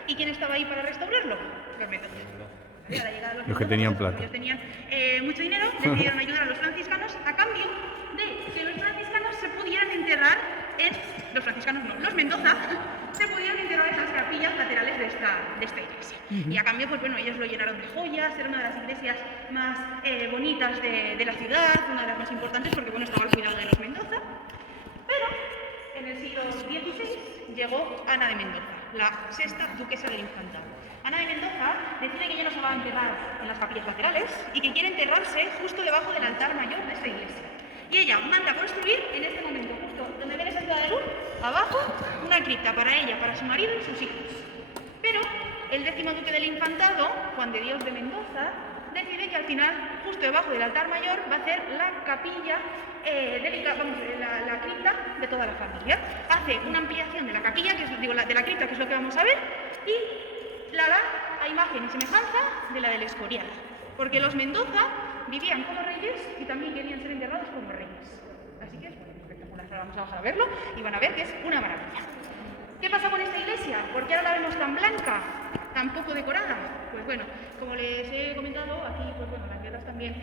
¿Y quién estaba ahí para restaurarlo? Los mendozanos. Los que tenían plata. Ellos tenían mucho dinero, decidieron ayudar a los franciscanos a cambio de que los franciscanos se pudieran enterrar en... Los franciscanos no, los Mendoza se pudieran enterrar en las capillas laterales de esta iglesia. Y a cambio, pues bueno, ellos lo llenaron de joyas, era una de las iglesias más bonitas de la ciudad, una de las más importantes porque bueno, estaba al cuidado de los Mendoza. Pero en el siglo XVI llegó Ana de Mendoza, la sexta duquesa del Infantado. Ana de Mendoza decide que ella no se va a enterrar en las capillas laterales y que quiere enterrarse justo debajo del altar mayor de esta iglesia. Y ella manda construir en este momento, justo donde ven esa ciudad de luz, abajo, una cripta para ella, para su marido y sus hijos. Pero el 10º duque del Infantado, Juan de Dios de Mendoza, decide que al final, justo debajo del altar mayor, va a hacer la capilla, la cripta de toda la familia. Hace una ampliación de la capilla, de la cripta, que es lo que vamos a ver, y la da a imagen y semejanza de la del Escorial. Porque los Mendoza vivían como reyes y también querían ser enterrados como reyes. Así que es espectacular. Ahora vamos a bajar a verlo y van a ver que es una maravilla. ¿Qué pasa con esta iglesia? ¿Por qué ahora la vemos tan blanca, tan poco decorada? Pues bueno, como les he comentado, aquí pues bueno, las guerras también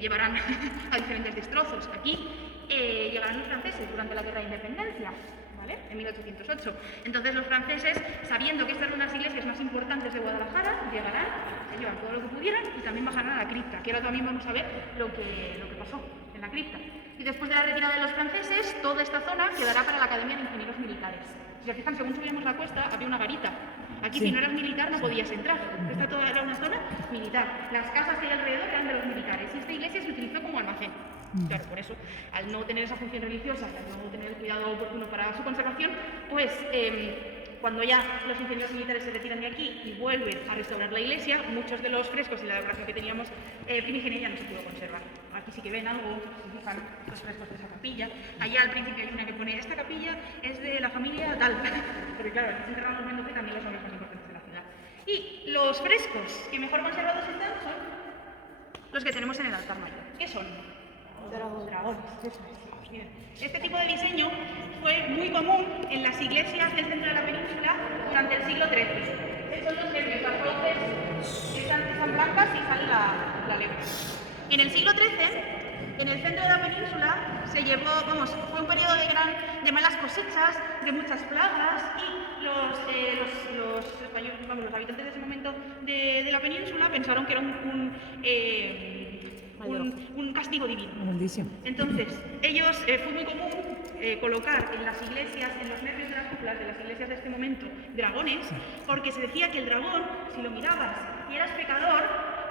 llevarán a diferentes destrozos. Aquí llegarán los franceses durante la Guerra de Independencia, ¿vale? En 1808. Entonces los franceses, sabiendo que estas son las iglesias más importantes de Guadalajara, llegarán, se llevan todo lo que pudieran y también bajarán a la cripta, que ahora también vamos a ver lo que pasó en la cripta. Y después de la retirada de los franceses, toda esta zona quedará para la Academia de Ingenieros Militares. Si se fijan, según subíamos la cuesta, había una garita. Aquí, si no eras militar, no podías entrar. Esta toda era una zona militar. Las casas que hay alrededor eran de los militares. Y esta iglesia se utilizó como almacén. Claro, por eso, al no tener esa función religiosa, al no tener el cuidado oportuno para su conservación, pues cuando ya los ingenieros militares se retiran de aquí y vuelven a restaurar la iglesia, muchos de los frescos y la decoración que teníamos primigenia ya no se pudo conservar. Aquí sí que ven algo, se fijan los frescos de esa capilla. Allá al principio hay una que pone, esta capilla es de la familia tal, porque claro, aquí se enterraban los Mendoza y también los hombres más importantes de la ciudad. Y los frescos que mejor conservados están son los que tenemos en el altar mayor. ¿Qué son? Dragones. Este tipo de diseño fue muy común en las iglesias del centro de la península durante el siglo XIII. Son los nervios, las fauces están blancas y sale la lengua. Y en el siglo XIII, en el centro de la península, fue un periodo de malas cosechas, de muchas plagas, y los españoles, los habitantes de ese momento de la península pensaron que era un castigo divino. Maldición. Entonces, ellos, fue muy común colocar en las iglesias, en los nervios de las cúpulas de las iglesias de este momento, dragones, porque se decía que el dragón, si lo mirabas y eras pecador,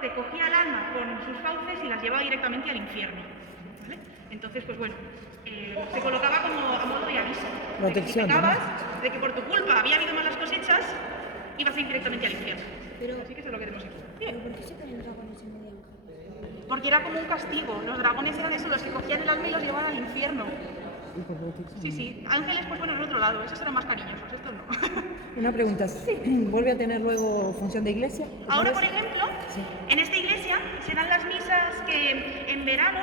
te cogía el alma con sus fauces y las llevaba directamente al infierno. ¿Vale? Entonces, pues bueno, se colocaba como a modo de aviso. Protección, de que si pecabas, de que por tu culpa había habido malas cosechas, ibas a ir directamente al infierno. Así que eso es lo que tenemos aquí. ¿Pero por qué se caen dragones en medio? Porque era como un castigo. Los dragones eran eso, los que cogían el alma y los llevaban al infierno. Sí. Ángeles, pues bueno, al otro lado. Esos eran más cariñosos, estos no. Una pregunta, ¿vuelve a tener luego función de iglesia? Ahora, por ejemplo, en esta iglesia se dan las misas que en verano,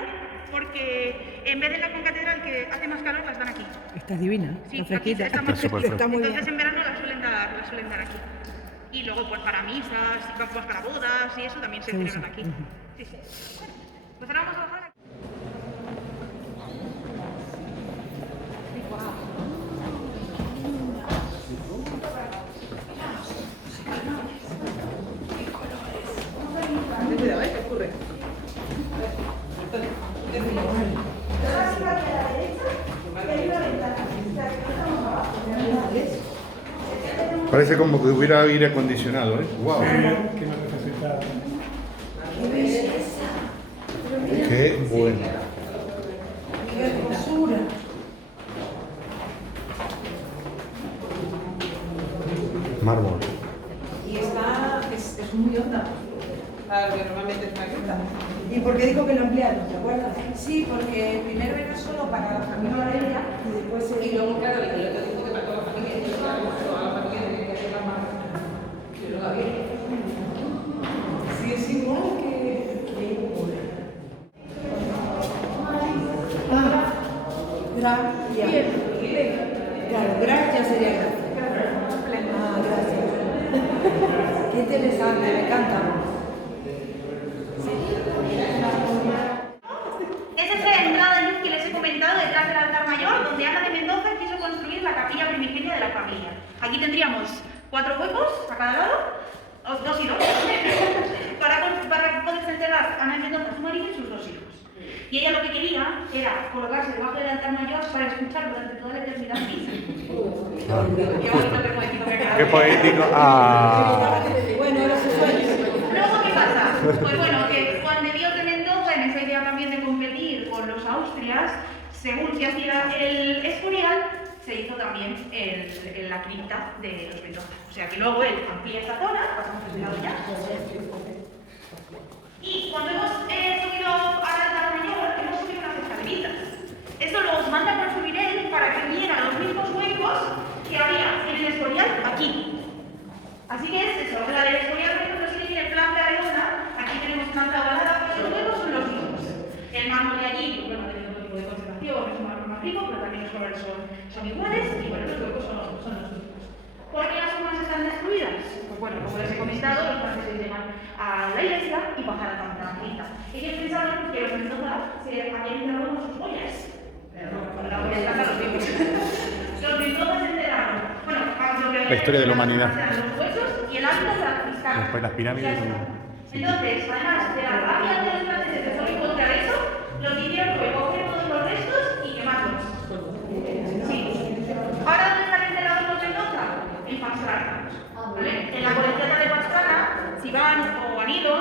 porque en vez de la concatedral que hace más calor, las dan aquí. Está divina, Sí, está fresquita. está más súper fresquita. Está muy Entonces bien. en verano las suelen dar aquí. Y luego pues para misas, pues para bodas y eso también se celebran aquí. Sí. Bueno, pues ahora vamos a bajar aquí. Parece como que hubiera aire acondicionado, ¿eh? ¡Wow! ¡Qué bueno! Mármol. Y es muy honda, para lo que normalmente es una cripta. Y porque dijo que lo ampliaron, ¿te acuerdas? Sí, porque primero era solo para la familia de ella y después se... Y luego, claro, el otro dijo que para toda la familia, y toda la familia tenía que hacer la más. Pero la bien. Sí, es igual que gracias. Claro, gracias sería gracias. Ah, gracias. Qué interesante, me encanta. Esa es la entrada de luz que les he comentado detrás del altar mayor, donde Ana de Mendoza quiso construir la capilla primigenia de la familia. Aquí tendríamos 4 huecos a cada lado, 2 y 2, para poder enterrar a Ana de Mendoza, su marido y sus 2 hijos. Y ella lo que quería era colocarse debajo del altar mayor para escuchar durante toda la eternidad misa. Qué bonito, qué poético que ha quedado. Qué poético. Ah. Bueno, ahora se sueña. Luego, ¿qué pasa? Pues bueno, que Juan de Dios de Mendoza, en esa idea también de competir con los Austrias, según se hacía el Escorial, se hizo también la cripta de los Mendoza. O sea que luego él amplía esta zona, pasamos a este lado ya. Y cuando hemos subido al altar mayor, hemos subido unas escaleritas. Esto lo manda a construir él para que vinieran los mismos huecos que había en el Escorial aquí. Así que es eso, la del Escorial, por ejemplo, sí que tiene planta redonda, aquí tenemos planta ovalada, pero los huecos son los mismos. El mármol de allí, pues bueno, tiene otro tipo de conservación, es un mármol más rico, pero también los colores son iguales, y bueno, los huecos son los mismos. ¿Por qué las urnas están destruidas? Pues bueno, como les he comentado, los franceses llegan a la iglesia y bajan a la campanita. Ellos pensaban que los Mendoza se habían enterrado con sus joyas. Pero no, la joya está a los vivos. Los Mendoza se enteraron. Bueno, La historia de la humanidad. Los huesos y el hábito de la cristana. Después las pirámides. Entonces, además de la rabia de los franceses de solo encontrar eso, lo que hicieron fue coger todos los restos y quemarlos. Sí. Ahora, ¿dónde están enterrados los Mendoza? En Pastrana. ¿Vale? En la colegiata de Pastrana, si van o han ido,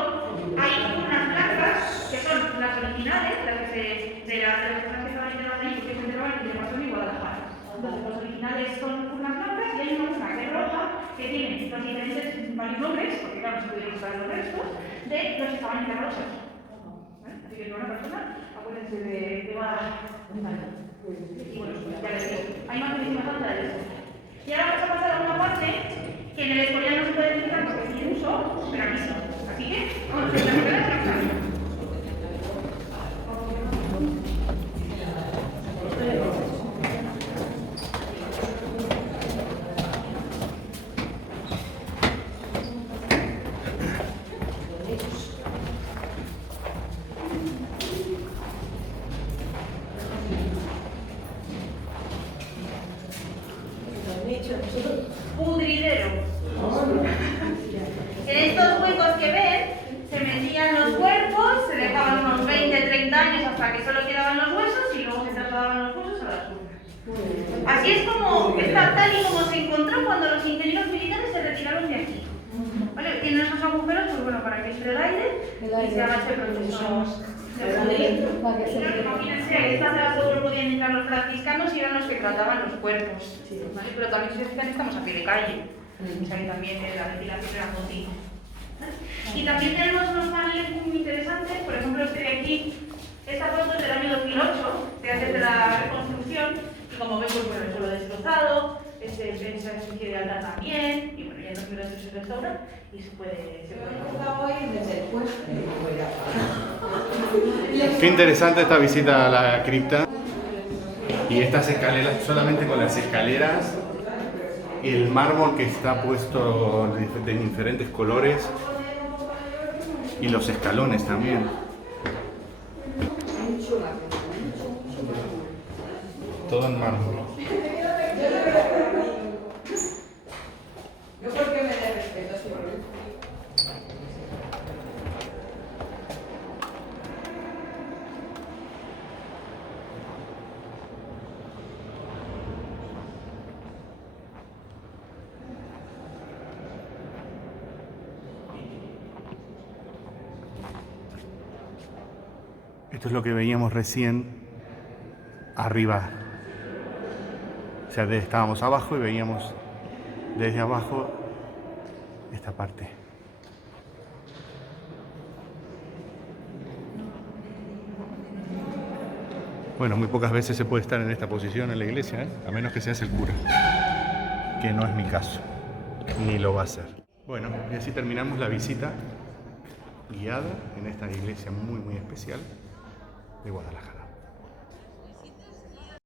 hay unas blancas que son las originales, las que de las personas que estaban enterradas ahí, porque se enteraban y se pasó en Guadalajara. Entonces, los originales son unas blancas y hay una que es roja, que tiene los diferentes varios nombres, porque claro, no se pudieron usar los restos, de los que estaban enterrados aquí. ¿Vale? Así que es una persona, acuérdense de Guadalajara. Y bueno, ya les digo, hay más muchísimas falta de eso. Y ahora vamos a pasar a una parte que en el Escorial no se puede utilizar porque tiene uso, pero aquí sí. Así que, vamos a ver la primera extracción. Pudridero. En estos huecos que ven, se metían los cuerpos, se dejaban unos 20-30 años hasta que solo quedaban los huesos y luego se trasladaban los huesos a las urnas. Así es como está tal y como se encontró cuando los ingenieros militares se retiraron de aquí. ¿Vale? Tienen esos agujeros, pues bueno, para que entre el aire y se haga este proceso de pudrir. Imagínense, estas de las solo podían entrar los franciscanos y eran los que trataban los cuerpos. ¿Vale? Pero también si se fijan, estamos a pie de calle. O sea que también la ventilación era continua. Y también tenemos unos paneles muy interesantes, por ejemplo este de aquí, esta foto es del año 2008, se hace de la reconstrucción, y como ven, pues bueno, el suelo destrozado, esa especie de altar también, y bueno, ya en 2008 se restaura y se puede Qué interesante esta visita a la cripta. Y estas escaleras, solamente con las escaleras, el mármol que está puesto de diferentes colores y los escalones también. Todo en mármol. Yo porque me dé respeto, sí. Esto es lo que veíamos recién arriba. O sea, estábamos abajo y veíamos desde abajo esta parte. Bueno, muy pocas veces se puede estar en esta posición en la iglesia, a menos que seas el cura, que no es mi caso, ni lo va a ser. Bueno, y así terminamos la visita guiada en esta iglesia muy, muy especial de Guadalajara.